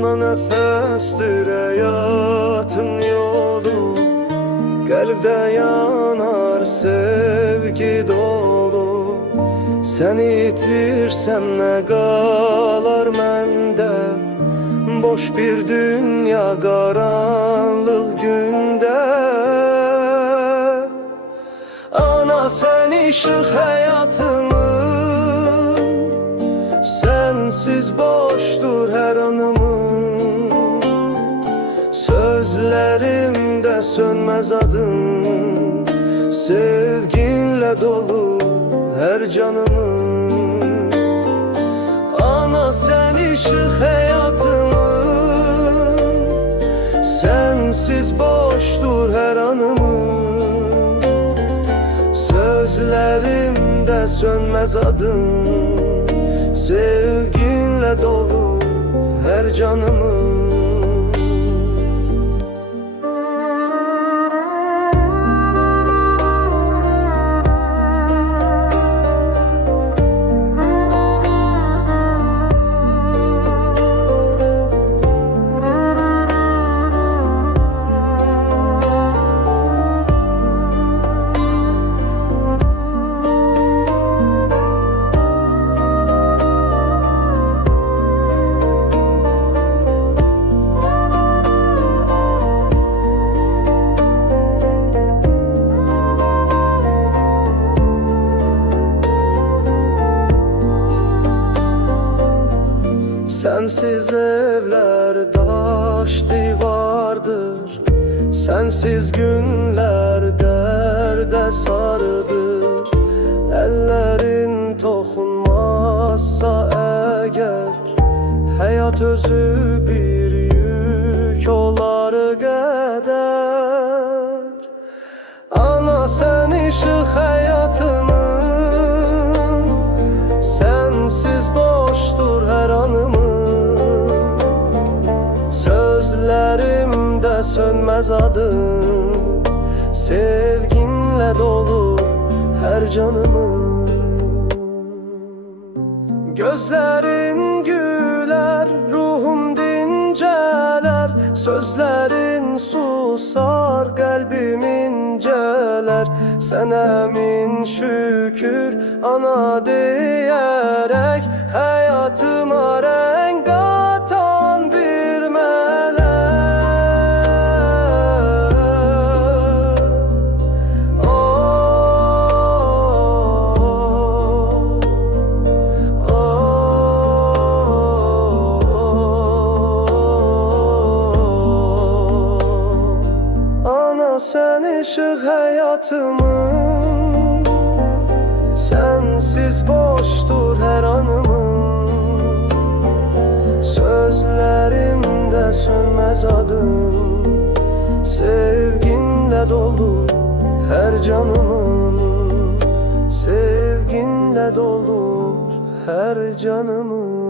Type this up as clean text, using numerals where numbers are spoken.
Sana nefestir hayatın yolu, kalpde yanar sevgi dolu. Seni itirsem ne kalar mende, boş bir dünya karanlık günde. Ana sen ışık hayatımın, sensiz boştur her anımın. Sözlerimde sönmez adın, sevginle dolu her canımın. Ana sen ışık hayatımın, sensiz boştur her anımın. Sözlerimde sönmez adın, sevginle dolu her canımın. Sensiz evler taş divardır, sensiz günler derde sarıdır. Ellerin dokunmazsa eğer, hayat özü bir yük olar gider. Ana sen ışık hayatımın, sensiz boştur her anımın. Sözlerimde sönmez adın, sevginle dolu her canımın. Gözlerin güler, ruhum dinceler, sözlerin susar, kalbim inceler. Sana min şükür ana diyerek, hayatıma renk katan bir melek. Ana sen ışık hayatımın, sensiz boştur her anımın. Sözlerimde sönmez adın, sevginle dolu her canımın. Sevginle dolu her canımın.